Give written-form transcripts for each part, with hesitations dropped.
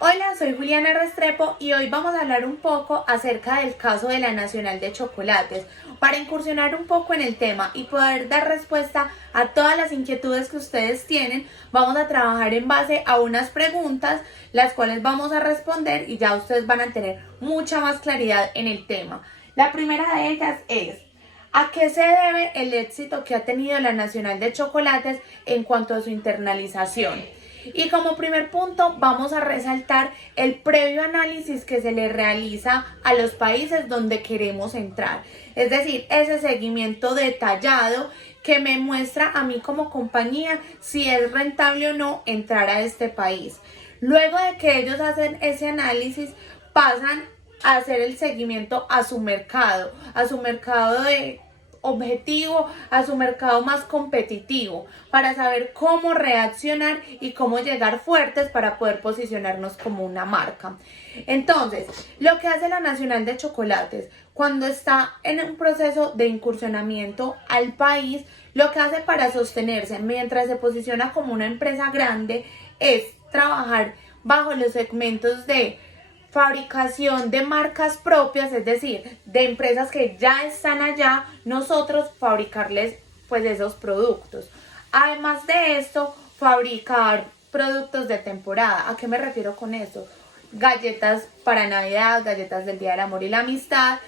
Hola, soy Juliana Restrepo y hoy vamos a hablar un poco acerca del caso de la Nacional de Chocolates para incursionar un poco en el tema y poder dar respuesta a todas las inquietudes que ustedes tienen. Vamos a trabajar en base a unas preguntas, las cuales vamos a responder y ya ustedes van a tener mucha más claridad en el tema. La primera de ellas es: ¿a qué se debe el éxito que ha tenido la Nacional de Chocolates en cuanto a su internalización? Y como primer punto vamos a resaltar el previo análisis que se le realiza a los países donde queremos entrar. Es decir, ese seguimiento detallado que me muestra a mí como compañía si es rentable o no entrar a este país. Luego de que ellos hacen ese análisis, pasan a hacer el seguimiento a su mercado de objetivo, a su mercado más competitivo, para saber cómo reaccionar y cómo llegar fuertes para poder posicionarnos como una marca. Entonces, lo que hace la Nacional de Chocolates cuando está en un proceso de incursionamiento al país, lo que hace para sostenerse mientras se posiciona como una empresa grande es trabajar bajo los segmentos de fabricación de marcas propias, es decir, de empresas que ya están allá, nosotros fabricarles pues esos productos. Además de esto, fabricar productos de temporada. ¿A qué me refiero con esto? Galletas para Navidad, galletas del Día del Amor y la Amistad,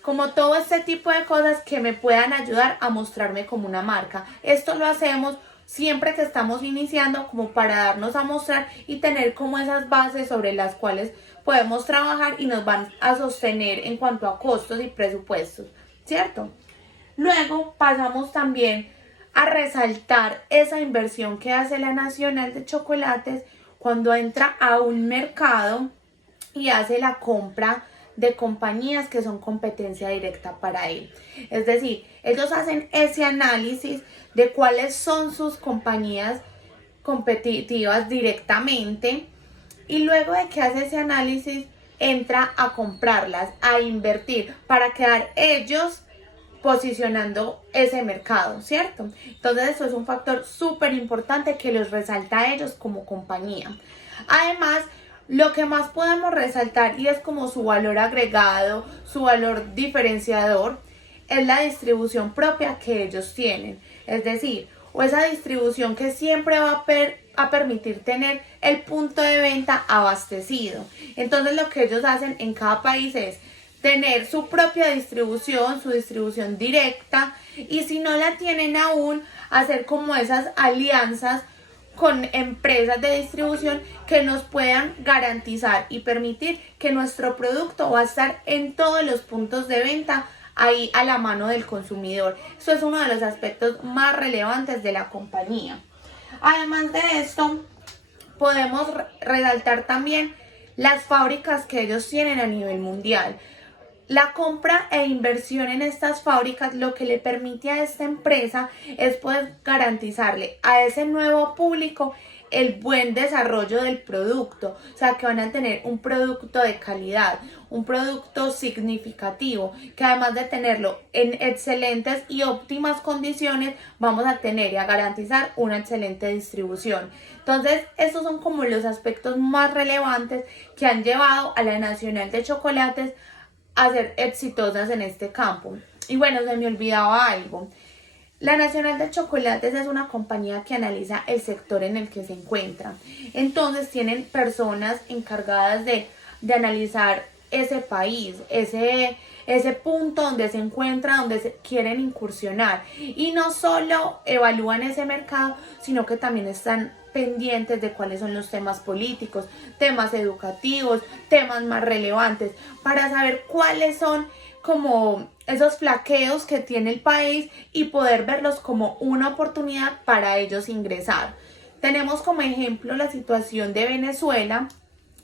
como todo este tipo de cosas que me puedan ayudar a mostrarme como una marca. Esto lo hacemos siempre que estamos iniciando, como para darnos a mostrar y tener como esas bases sobre las cuales podemos trabajar y nos van a sostener en cuanto a costos y presupuestos, ¿cierto? Luego pasamos también a resaltar esa inversión que hace la Nacional de Chocolates cuando entra a un mercado y hace la compra de compañías que son competencia directa para él. Es decir, ellos hacen ese análisis de cuáles son sus compañías competitivas directamente y luego de que hace ese análisis entra a comprarlas, a invertir para quedar ellos posicionando ese mercado, ¿cierto? Entonces esto es un factor súper importante que los resalta a ellos como compañía. Además, lo que más podemos resaltar y es como su valor agregado, su valor diferenciador, es la distribución propia que ellos tienen. Es decir, o esa distribución que siempre va a permitir tener el punto de venta abastecido. Entonces lo que ellos hacen en cada país es tener su propia distribución, su distribución directa, y si no la tienen aún, hacer como esas alianzas con empresas de distribución que nos puedan garantizar y permitir que nuestro producto va a estar en todos los puntos de venta ahí a la mano del consumidor. Eso es uno de los aspectos más relevantes de la compañía. Además de esto, podemos resaltar también las fábricas que ellos tienen a nivel mundial. La compra e inversión en estas fábricas lo que le permite a esta empresa es poder garantizarle a ese nuevo público el buen desarrollo del producto, o sea que van a tener un producto de calidad, un producto significativo, que además de tenerlo en excelentes y óptimas condiciones, vamos a tener y a garantizar una excelente distribución. Entonces, estos son como los aspectos más relevantes que han llevado a la Nacional de Chocolates a ser exitosas en este campo. Y bueno, se me olvidaba algo. La Nacional de Chocolates es una compañía que analiza el sector en el que se encuentra. Entonces tienen personas encargadas de analizar ese país, ese punto donde se encuentra, donde se quieren incursionar. Y no solo evalúan ese mercado, sino que también están pendientes de cuáles son los temas políticos, temas educativos, temas más relevantes, para saber cuáles son como esos flaqueos que tiene el país y poder verlos como una oportunidad para ellos ingresar. Tenemos como ejemplo la situación de Venezuela,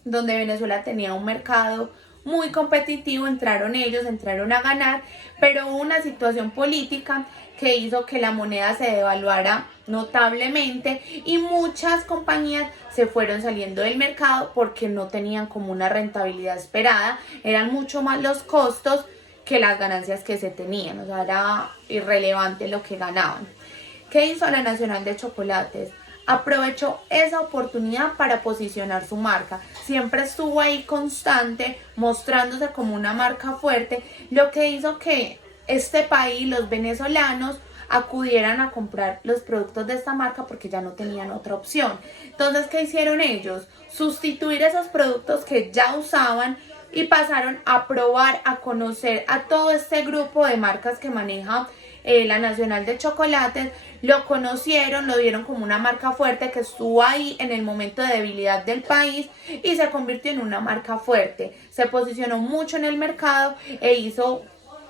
donde Venezuela tenía un mercado muy competitivo, entraron a ganar, pero hubo una situación política que hizo que la moneda se devaluara notablemente y muchas compañías se fueron saliendo del mercado porque no tenían como una rentabilidad esperada, eran mucho más los costos que las ganancias que se tenían, o sea, era irrelevante lo que ganaban. ¿Qué hizo la Nacional de Chocolates? aprovechó esa oportunidad para posicionar su marca. Siempre estuvo ahí constante, mostrándose como una marca fuerte, lo que hizo que este país, los venezolanos, acudieran a comprar los productos de esta marca porque ya no tenían otra opción. Entonces, ¿qué hicieron ellos? Sustituir esos productos que ya usaban y pasaron a probar, a conocer a todo este grupo de marcas que maneja la Nacional de Chocolates. Lo conocieron, lo vieron como una marca fuerte que estuvo ahí en el momento de debilidad del país y se convirtió en una marca fuerte. Se posicionó mucho en el mercado e hizo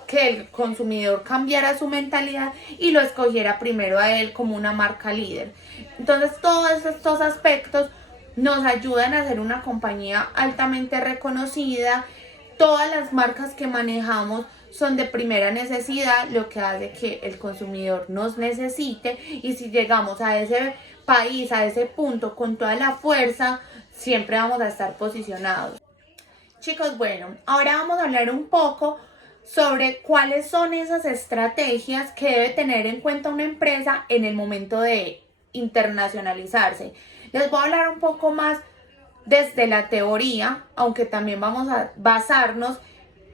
que el consumidor cambiara su mentalidad y lo escogiera primero a él como una marca líder. Entonces, todos estos aspectos nos ayudan a ser una compañía altamente reconocida. Todas las marcas que manejamos son de primera necesidad, lo que hace que el consumidor nos necesite, y si llegamos a ese país, a ese punto con toda la fuerza, siempre vamos a estar posicionados. Chicos, bueno, ahora vamos a hablar un poco sobre cuáles son esas estrategias que debe tener en cuenta una empresa en el momento de internacionalizarse. Les voy a hablar un poco más desde la teoría, aunque también vamos a basarnos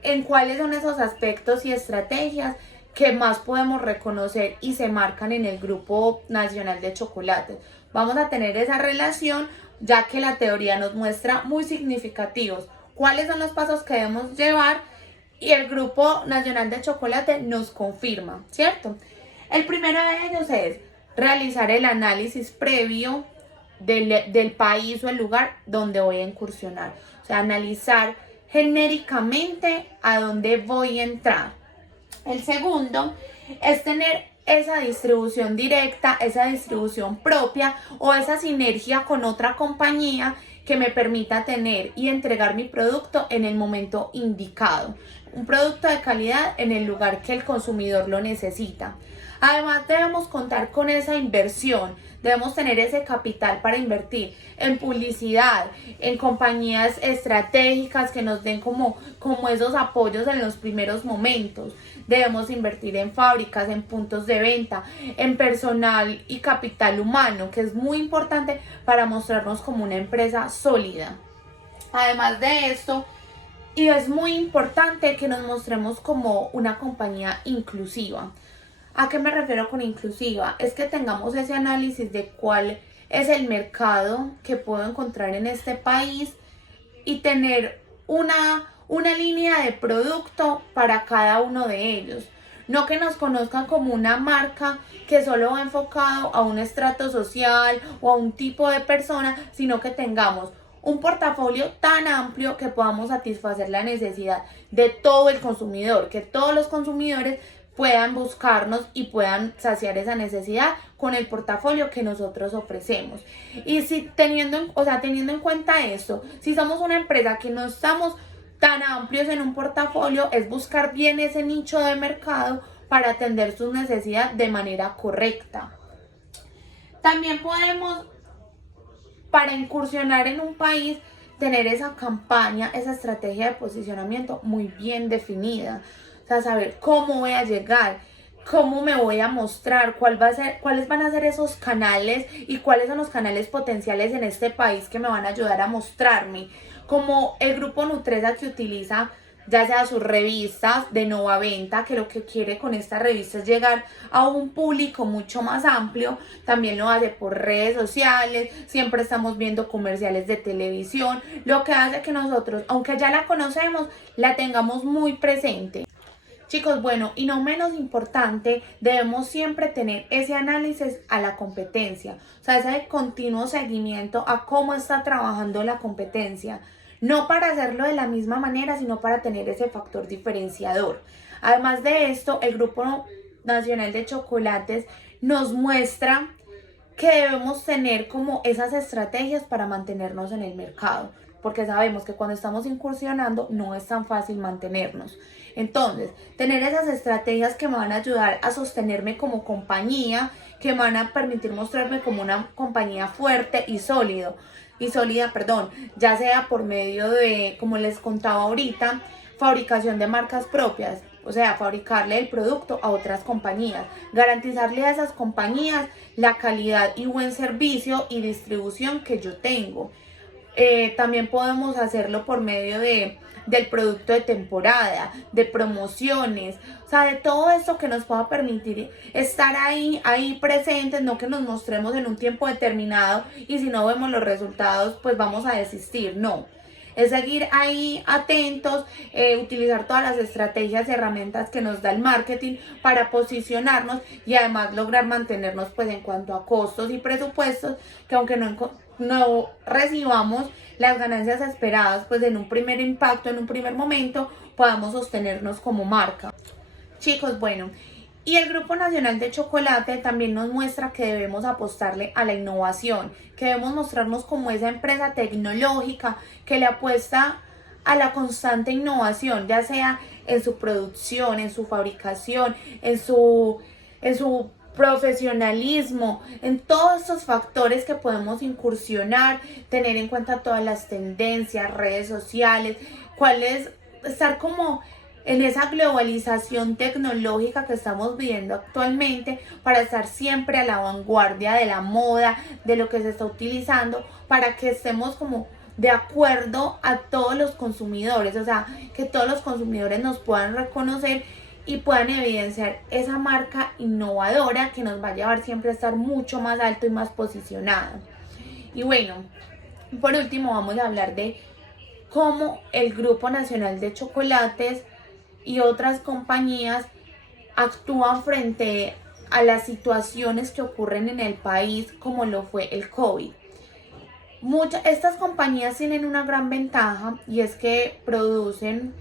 en cuáles son esos aspectos y estrategias que más podemos reconocer y se marcan en el Grupo Nacional de Chocolates. Vamos a tener esa relación, ya que la teoría nos muestra muy significativos cuáles son los pasos que debemos llevar y el Grupo Nacional de Chocolate nos confirma, ¿cierto? El primero de ellos es realizar el análisis previo del país o el lugar donde voy a incursionar. O sea, analizar genéricamente a dónde voy a entrar. El segundo es tener esa distribución directa, esa distribución propia o esa sinergia con otra compañía que me permita tener y entregar mi producto en el momento indicado. Un producto de calidad en el lugar que el consumidor lo necesita. Además, debemos contar con esa inversión, debemos tener ese capital para invertir en publicidad, en compañías estratégicas que nos den como esos apoyos en los primeros momentos. Debemos invertir en fábricas, en puntos de venta, en personal y capital humano, que es muy importante para mostrarnos como una empresa sólida. Además de esto, y es muy importante que nos mostremos como una compañía inclusiva. ¿A qué me refiero con inclusiva? Es que tengamos ese análisis de cuál es el mercado que puedo encontrar en este país y tener una línea de producto para cada uno de ellos. No que nos conozcan como una marca que solo va enfocado a un estrato social o a un tipo de persona, sino que tengamos un portafolio tan amplio que podamos satisfacer la necesidad de todo el consumidor, que todos los consumidores puedan buscarnos y puedan saciar esa necesidad con el portafolio que nosotros ofrecemos. Y si teniendo en cuenta esto, si somos una empresa que no estamos tan amplios en un portafolio, es buscar bien ese nicho de mercado para atender sus necesidades de manera correcta. También podemos, para incursionar en un país, tener esa campaña, esa estrategia de posicionamiento muy bien definida. O sea, saber cómo voy a llegar, cómo me voy a mostrar, cuáles van a ser esos canales y cuáles son los canales potenciales en este país que me van a ayudar a mostrarme. Como el grupo Nutresa, que utiliza ya sea sus revistas de Nova Venta, que lo que quiere con esta revista es llegar a un público mucho más amplio. También lo hace por redes sociales, siempre estamos viendo comerciales de televisión, lo que hace que nosotros, aunque ya la conocemos, la tengamos muy presente. Chicos, bueno, y no menos importante, debemos siempre tener ese análisis a la competencia, o sea, ese continuo seguimiento a cómo está trabajando la competencia. No para hacerlo de la misma manera, sino para tener ese factor diferenciador. Además de esto, el Grupo Nacional de Chocolates nos muestra que debemos tener como esas estrategias para mantenernos en el mercado, porque sabemos que cuando estamos incursionando no es tan fácil mantenernos. Entonces, tener esas estrategias que me van a ayudar a sostenerme como compañía, que me van a permitir mostrarme como una compañía fuerte y sólida, ya sea por medio de, como les contaba ahorita, fabricación de marcas propias. o sea, fabricarle el producto a otras compañías, garantizarle a esas compañías la calidad y buen servicio y distribución que yo tengo. También podemos hacerlo por medio del producto de temporada, de promociones, o sea, de todo esto que nos pueda permitir estar ahí presentes, no que nos mostremos en un tiempo determinado y si no vemos los resultados, pues vamos a desistir, no. Es seguir ahí atentos, utilizar todas las estrategias y herramientas que nos da el marketing para posicionarnos y además lograr mantenernos pues en cuanto a costos y presupuestos, que aunque no recibamos las ganancias esperadas, pues en un primer impacto, en un primer momento, podamos sostenernos como marca. Chicos, bueno, y el Grupo Nacional de Chocolate también nos muestra que debemos apostarle a la innovación, que debemos mostrarnos como esa empresa tecnológica que le apuesta a la constante innovación, ya sea en su producción, en su fabricación, en su profesionalismo, en todos estos factores que podemos incursionar, tener en cuenta todas las tendencias, redes sociales, estar como en esa globalización tecnológica que estamos viviendo actualmente, para estar siempre a la vanguardia de la moda, de lo que se está utilizando, para que estemos como de acuerdo a todos los consumidores, o sea, que todos los consumidores nos puedan reconocer y puedan evidenciar esa marca innovadora que nos va a llevar siempre a estar mucho más alto y más posicionado. Y bueno, por último vamos a hablar de cómo el Grupo Nacional de Chocolates y otras compañías actúan frente a las situaciones que ocurren en el país, como lo fue el COVID. Estas compañías tienen una gran ventaja y es que producen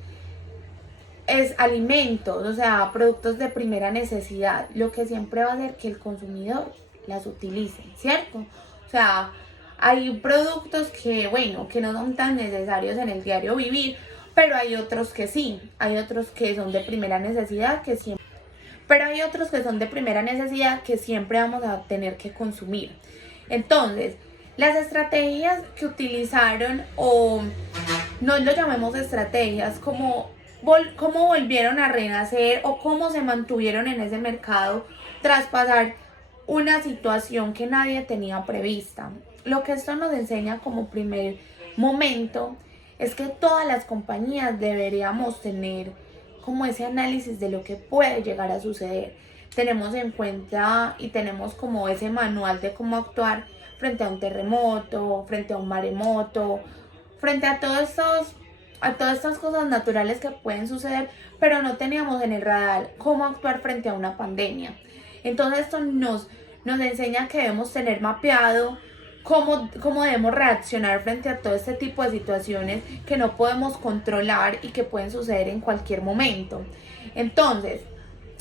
alimentos, o sea, productos de primera necesidad, lo que siempre va a hacer que el consumidor las utilice, ¿cierto? O sea, hay productos que, bueno, que no son tan necesarios en el diario vivir, pero hay otros que sí, hay otros que son de primera necesidad que siempre vamos a tener que consumir. Entonces, las estrategias que utilizaron, o no lo llamemos estrategias, cómo volvieron a renacer o cómo se mantuvieron en ese mercado tras pasar una situación que nadie tenía prevista. Lo que esto nos enseña como primer momento es que todas las compañías deberíamos tener como ese análisis de lo que puede llegar a suceder. Tenemos en cuenta y tenemos como ese manual de cómo actuar frente a un terremoto, frente a un maremoto, frente a todas estas cosas naturales que pueden suceder, pero no teníamos en el radar cómo actuar frente a una pandemia. Entonces esto nos enseña que debemos tener mapeado cómo debemos reaccionar frente a todo este tipo de situaciones que no podemos controlar y que pueden suceder en cualquier momento. Entonces,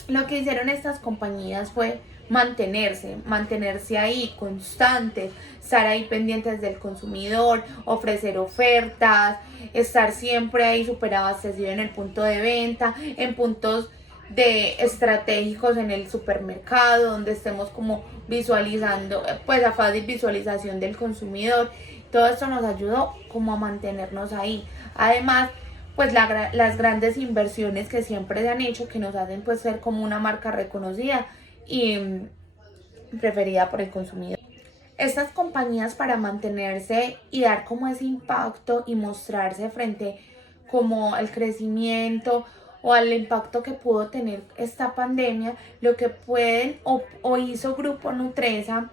lo que hicieron estas compañías fue mantenerse ahí constantes, estar ahí pendientes del consumidor, ofrecer ofertas, estar siempre ahí súper abastecido en el punto de venta, en puntos estratégicos en el supermercado, donde estemos como visualizando, pues a fácil visualización del consumidor. Todo esto nos ayudó como a mantenernos ahí. Además, pues las grandes inversiones que siempre se han hecho, que nos hacen pues ser como una marca reconocida y preferida por el consumidor. Estas compañías, para mantenerse y dar como ese impacto y mostrarse frente como al crecimiento o al impacto que pudo tener esta pandemia, lo que pueden o hizo Grupo Nutresa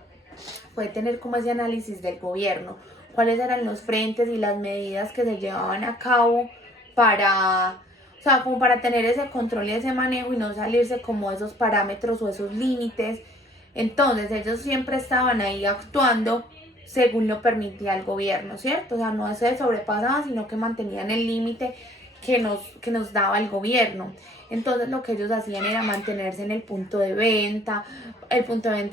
fue tener como ese análisis del gobierno, cuáles eran los frentes y las medidas que se llevaban a cabo como para tener ese control y ese manejo y no salirse como esos parámetros o esos límites. Entonces ellos siempre estaban ahí actuando según lo permitía el gobierno, ¿cierto? O sea, no se sobrepasaban, sino que mantenían el límite que nos daba el gobierno. Entonces lo que ellos hacían era mantenerse en el punto de venta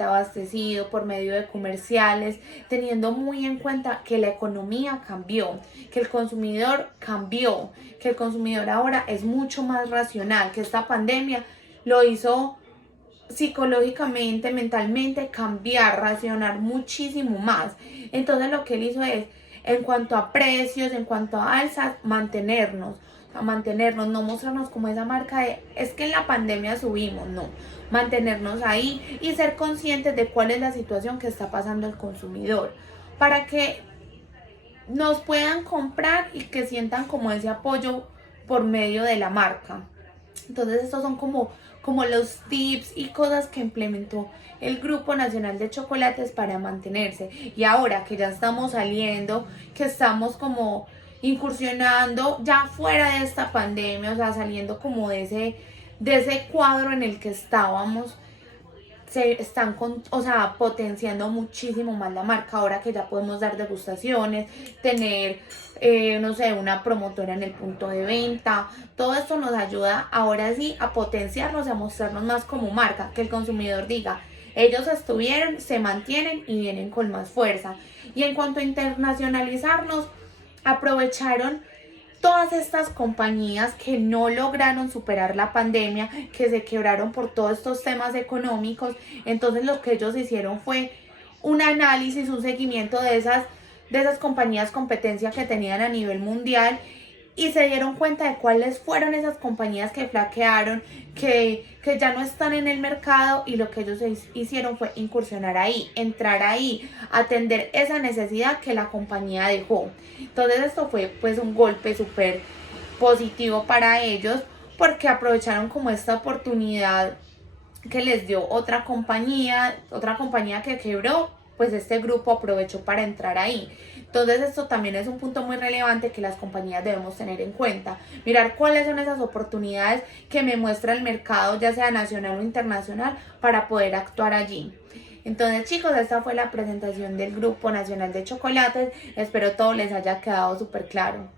abastecido por medio de comerciales, teniendo muy en cuenta que la economía cambió, que el consumidor cambió, que el consumidor ahora es mucho más racional, que esta pandemia lo hizo psicológicamente, mentalmente cambiar, racionar muchísimo más. Entonces lo que él hizo es, en cuanto a precios, en cuanto a alzas, mantenernos. O a mantenernos, no mostrarnos como esa marca de es que en la pandemia subimos, no, mantenernos ahí y ser conscientes de cuál es la situación que está pasando el consumidor, para que nos puedan comprar y que sientan como ese apoyo por medio de la marca. Entonces estos son como los tips y cosas que implementó el Grupo Nacional de Chocolates para mantenerse. Y ahora que ya estamos saliendo, que estamos como incursionando ya fuera de esta pandemia, o sea, saliendo como de ese cuadro en el que estábamos, se están o sea, potenciando muchísimo más la marca ahora que ya podemos dar degustaciones, tener, no sé, una promotora en el punto de venta. Todo esto nos ayuda ahora sí a potenciarnos y a mostrarnos más como marca, que el consumidor diga, ellos estuvieron, se mantienen y vienen con más fuerza. Y en cuanto a internacionalizarnos, aprovecharon todas estas compañías que no lograron superar la pandemia, que se quebraron por todos estos temas económicos. Entonces lo que ellos hicieron fue un análisis, un seguimiento de esas compañías competencia que tenían a nivel mundial y se dieron cuenta de cuáles fueron esas compañías que flaquearon, que ya no están en el mercado, y lo que ellos hicieron fue incursionar ahí, entrar ahí, atender esa necesidad que la compañía dejó. Entonces esto fue pues un golpe súper positivo para ellos porque aprovecharon como esta oportunidad que les dio otra compañía que quebró, pues este grupo aprovechó para entrar ahí. Entonces esto también es un punto muy relevante que las compañías debemos tener en cuenta. Mirar cuáles son esas oportunidades que me muestra el mercado, ya sea nacional o internacional, para poder actuar allí. Entonces chicos, esta fue la presentación del Grupo Nacional de Chocolates. Espero todo les haya quedado súper claro.